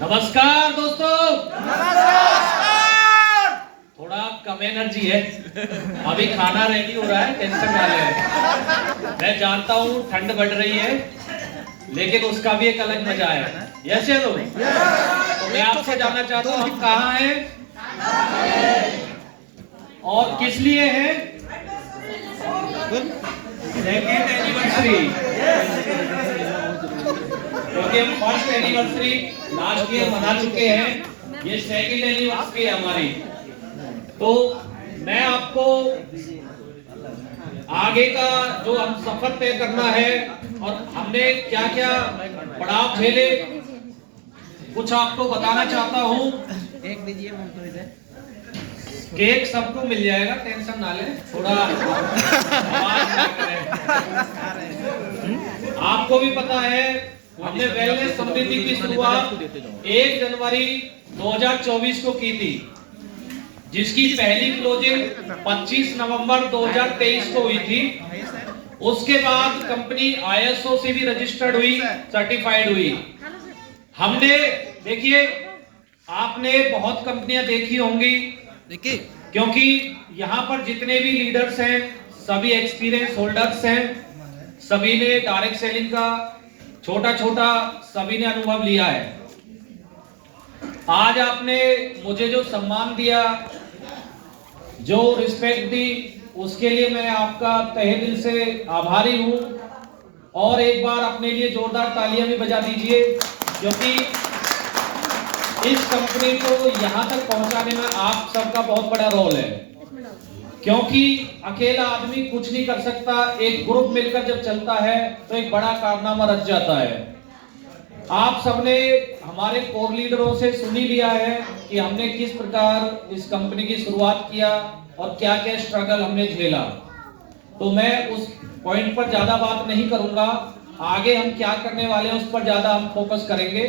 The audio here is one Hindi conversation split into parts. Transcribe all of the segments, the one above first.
नमस्कार दोस्तों। नमस्कार। थोड़ा कम एनर्जी है, अभी खाना रेडी हो रहा है, टेंशन ना ले। मैं जानता हूँ ठंड बढ़ रही है, लेकिन उसका भी एक अलग मजा है। यस या नो? तो मैं आपसे जानना चाहता हूँ, हम कहाँ हैं और किस लिए हैं? सेकेंड एनिवर्सरी, क्योंकि हम फर्स्ट एनिवर्सरी लास्ट ईयर मना चुके हैं, ये सेकेंड एनिवर्सरी है हमारी। तो मैं आपको आगे का जो हम सफर तय करना है और हमने क्या क्या पड़ाव झेले, कुछ आपको बताना चाहता हूँ। एक दीजिए तो इधर केक सबको मिल जाएगा, टेंशन ना लें, थोड़ा आवाज ना करें। आपको भी पता है हमने वेलनेस समिति की शुरुआत 1 जनवरी 2024 को की थी, जिसकी पहली क्लोजिंग 25 नवंबर 2023 को हुई थी। उसके बाद कंपनी ISO से भी रजिस्टर्ड हुई, सर्टिफाइड हुई। हमने देखिए, आपने बहुत कंपनियां देखी होंगी, देखिए, क्योंकि यहाँ पर जितने भी लीडर्स हैं सभी एक्सपीरियंस होल्डर्स हैं, सभी ने डायरेक्ट सेलिंग का छोटा छोटा सभी ने अनुभव लिया है। आज आपने मुझे जो सम्मान दिया, जो रिस्पेक्ट दी, उसके लिए मैं आपका तहे दिल से आभारी हूं। और एक बार अपने लिए जोरदार तालियां भी बजा दीजिए, क्योंकि इस कंपनी को यहां तक पहुंचाने में आप सबका बहुत बड़ा रोल है। क्योंकि अकेला आदमी कुछ नहीं कर सकता, एक ग्रुप मिलकर जब चलता है तो एक बड़ा कारनामा रच जाता है। आप सबने हमारे कोर लीडरों से सुन ही लिया है कि हमने किस प्रकार इस कंपनी की शुरुआत किया और क्या क्या स्ट्रगल हमने झेला। तो मैं उस पॉइंट पर ज्यादा बात नहीं करूंगा, आगे हम क्या करने वाले हैं उस पर ज्यादा हम फोकस करेंगे।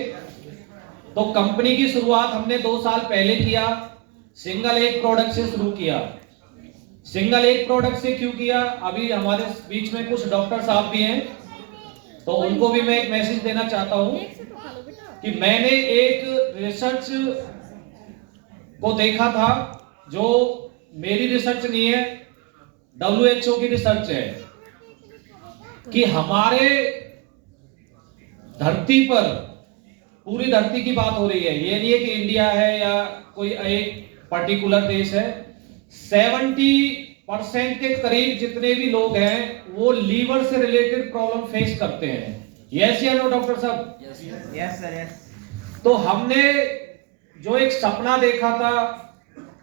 तो कंपनी की शुरुआत हमने 2 साल पहले किया, सिंगल एक प्रोडक्ट से शुरू किया। सिंगल एक प्रोडक्ट से क्यों किया? अभी हमारे बीच में कुछ डॉक्टर साहब भी हैं, तो उनको भी मैं एक मैसेज देना चाहता हूं कि मैंने एक रिसर्च को देखा था, जो मेरी रिसर्च नहीं है, WHO की रिसर्च है, कि हमारे धरती पर, पूरी धरती की बात हो रही है, ये नहीं है कि इंडिया है या कोई एक पर्टिकुलर देश है, 70% के करीब जितने भी लोग हैं वो लीवर से रिलेटेड प्रॉब्लम फेस करते हैं। यस या नो डॉक्टर साहब? Yes sir, yes. तो हमने जो एक सपना देखा था,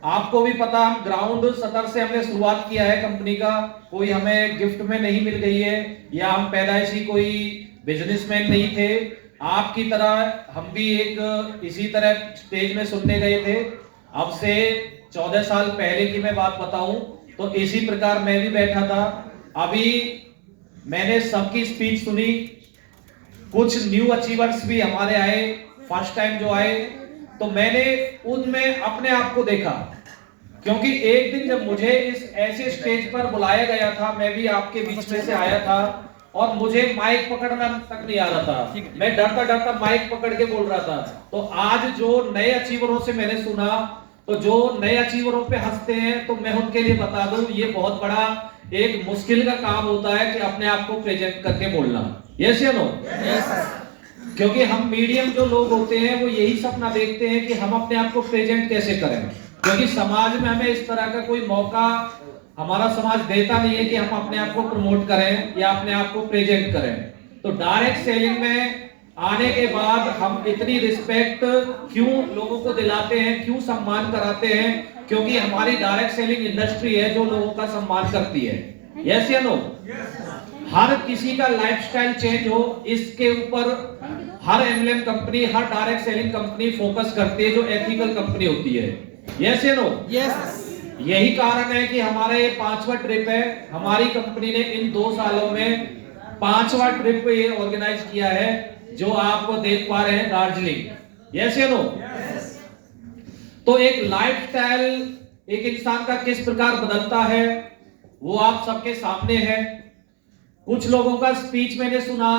आपको भी पता, हम ग्राउंड स्तर से हमने शुरुआत किया है कंपनी का, कोई हमें गिफ्ट में नहीं मिल गई है या हम पैदाइशी कोई बिजनेसमैन नहीं थे। आपकी तरह हम भी एक इसी तरह स्टेज में सुनने गए थे। अब से 14 साल पहले की मैं बात बताऊं तो इसी प्रकार मैं भी बैठा था। अभी मैंने सबकी स्पीच सुनी, कुछ न्यू अचीवर्स भी हमारे आए, फर्स्ट टाइम जो आए, तो मैंने उनमें अपने आप को देखा। क्योंकि एक दिन जब मुझे इस ऐसे स्टेज पर बुलाया गया था, मैं भी आपके बीच में से आया था और मुझे माइक पकड़ना तक नहीं आ रहा था, मैं डरता डरता माइक पकड़ के बोल रहा था। तो आज जो नए अचीवरों से मैंने सुना, तो जो नए अचीवरों पे हंसते हैं, तो मैं उनके लिए बता दूं, ये बहुत बड़ा एक मुश्किल का काम होता है कि अपने आप को प्रेजेंट करके बोलना। यस या नो? क्योंकि हम मीडियम जो लोग होते हैं वो यही सपना देखते हैं कि हम अपने आप को प्रेजेंट कैसे करें, क्योंकि समाज में हमें इस तरह का कोई मौका हमारा समाज देता नहीं है कि हम अपने आप को प्रमोट करें या अपने आप को प्रेजेंट करें। तो डायरेक्ट सेलिंग में आने के बाद हम इतनी रिस्पेक्ट क्यों लोगों को दिलाते हैं, क्यों सम्मान कराते हैं? क्योंकि हमारी डायरेक्ट सेलिंग इंडस्ट्री है जो लोगों का सम्मान करती है। यस या नो? हर किसी का लाइफस्टाइल चेंज हो, इसके ऊपर हर एमएलएम कंपनी, हर डायरेक्ट सेलिंग कंपनी फोकस करती है, जो एथिकल कंपनी होती है। यस या नो? यस। यही कारण है कि हमारा ये 5वां ट्रिप है। हमारी कंपनी ने इन 2 सालों में 5वां ट्रिप ये ऑर्गेनाइज किया है, जो आप देख पा रहे हैं, दार्जिलिंग। यस या नो? तो एक लाइफस्टाइल एक इंसान का किस प्रकार बदलता है वो आप सबके सामने है। कुछ लोगों का स्पीच मैंने सुना,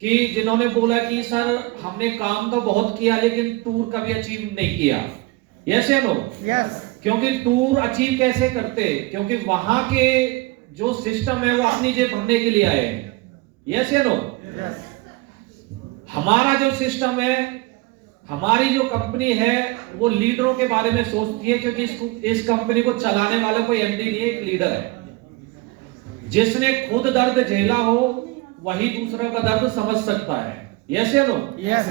कि जिन्होंने बोला कि सर हमने काम तो बहुत किया लेकिन टूर कभी अचीव नहीं किया। यस या नो? यस। क्योंकि टूर अचीव कैसे करते? क्योंकि वहां के जो सिस्टम है वो अपनी जेब भरने के लिए आए हैं। यस या नो? यस। हमारा जो सिस्टम है, हमारी जो कंपनी है, वो लीडरों के बारे में सोचती है, क्योंकि इस कंपनी को चलाने वाला कोई एमडी नहीं है, एक लीडर है। जिसने खुद दर्द झेला हो वही दूसरों का दर्द समझ सकता है। यस या नो? यस।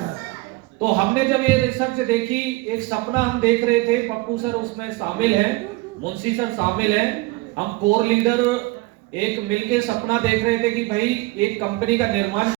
तो हमने जब ये रिसर्च देखी, एक सपना हम देख रहे थे, पप्पू सर उसमें शामिल है, मुंशी सर शामिल है, हम कोर लीडर एक मिलके सपना देख रहे थे कि भाई एक कंपनी का निर्माण